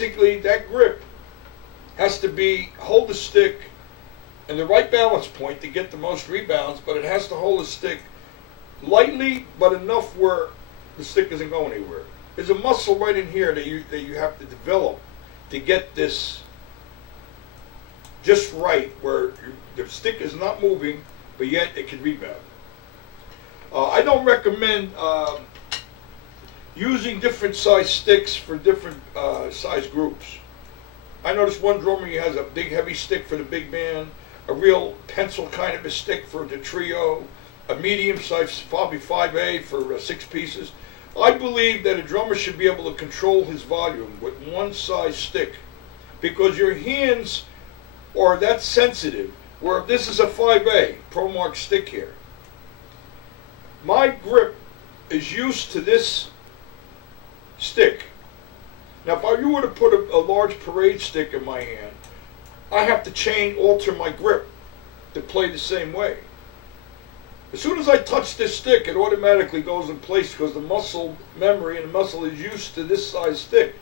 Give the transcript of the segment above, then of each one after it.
basically that grip has to hold the stick in the right balance point to get the most rebounds, but it has to hold the stick lightly, but enough where the stick isn't going anywhere. There's a muscle right in here that you have to develop to get this just right, where the stick is not moving, but yet it can rebound. I don't recommend using different size sticks for different size groups. I noticed one drummer, he has a big heavy stick for the big band, a real pencil kind of a stick for the trio, a medium size, probably 5A for 6 pieces. I believe that a drummer should be able to control his volume with one size stick, because your hands are that sensitive, where if this is a 5A ProMark stick here, my grip is used to this stick. Now if you were to put a large parade stick in my hand, I have to alter my grip to play the same way. As soon as I touch this stick, it automatically goes in place because the muscle memory and the muscle is used to this size stick.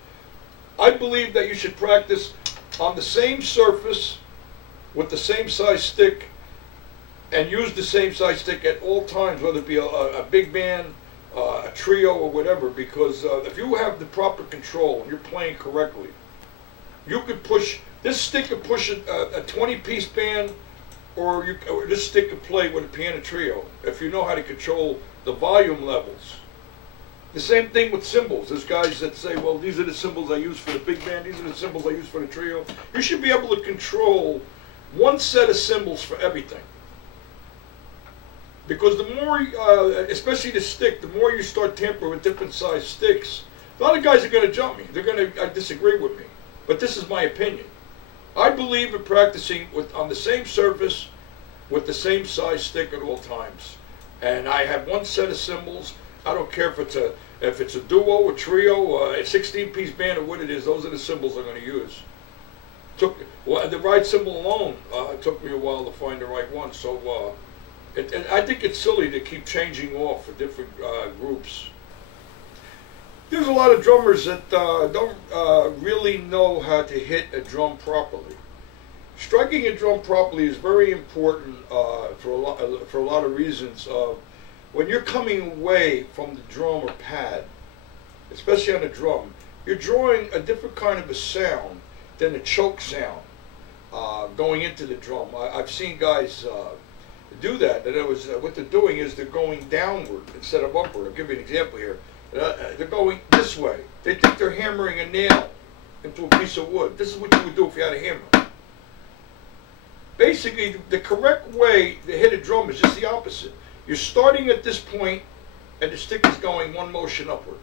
I believe that you should practice on the same surface with the same size stick and use the same size stick at all times, whether it be a big band, a trio, or whatever, because if you have the proper control and you're playing correctly, you could push, this stick could push a 20-piece band, or this stick could play with a piano trio if you know how to control the volume levels. The same thing with cymbals. There's guys that say, well, these are the cymbals I use for the big band, these are the cymbals I use for the trio. You should be able to control one set of cymbals for everything. Because the more, especially the stick, the more you start tampering with different size sticks, a lot of guys are going to jump me. They're going to disagree with me. But this is my opinion. I believe in practicing on the same surface with the same size stick at all times. And I have one set of cymbals. I don't care if it's a duo, a trio, a 16-piece band, or what it is. Those are the cymbals I'm going to use. The right cymbal alone took me a while to find the right one. So I think it's silly to keep changing off for different groups. There's a lot of drummers that don't really know how to hit a drum properly. Striking a drum properly is very important for a lot of reasons. When you're coming away from the drum or pad, especially on a drum, you're drawing a different kind of a sound than a choke sound going into the drum. I've seen guys do that. In other words, what they're doing is they're going downward instead of upward. I'll give you an example here. They're going this way. They think they're hammering a nail into a piece of wood. This is what you would do if you had a hammer. Basically, the correct way to hit a drum is just the opposite. You're starting at this point, and the stick is going one motion upward.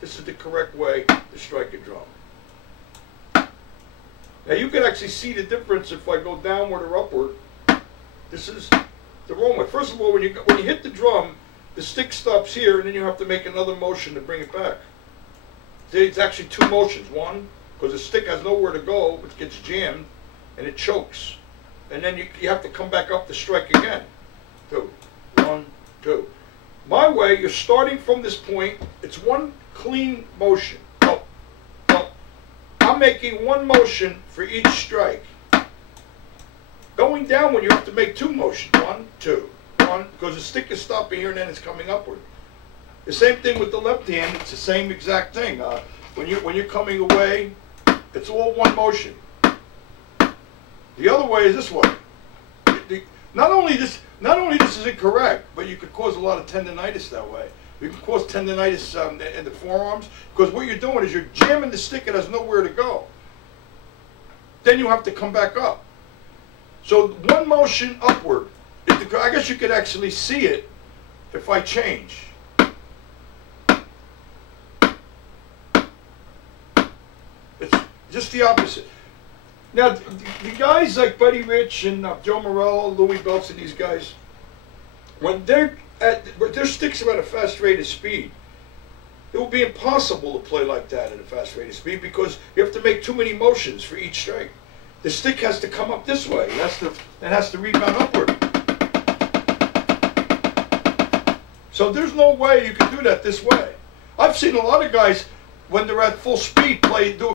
This is the correct way to strike a drum. Now you can actually see the difference if I go downward or upward. This is the wrong way. First of all, when you hit the drum, the stick stops here, and then you have to make another motion to bring it back. See, it's actually 2 motions. One, because the stick has nowhere to go, it gets jammed, and it chokes. And then you have to come back up to strike again. 2, 1, 2. My way, you're starting from this point. It's one clean motion. Up, up. I'm making one motion for each strike. Going down when you have to make 2 motions. 1, 2. Because the stick is stopping here and then it's coming upward. The same thing with the left hand. It's the same exact thing. When you're coming away, it's all one motion. The other way is this way. Not only this is incorrect, but you could cause a lot of tendonitis that way. You can cause tendonitis in the forearms, because what you're doing is you're jamming the stick and has nowhere to go. Then you have to come back up. So one motion upward. I guess you could actually see it if I change. It's just the opposite. Now, the guys like Buddy Rich and Joe Morello, Louis Belts, and these guys, when their sticks are at a fast rate of speed, it will be impossible to play like that at a fast rate of speed because you have to make too many motions for each strike. The stick has to come up this way. It has to rebound upward. So there's no way you can do that this way. I've seen a lot of guys, when they're at full speed, do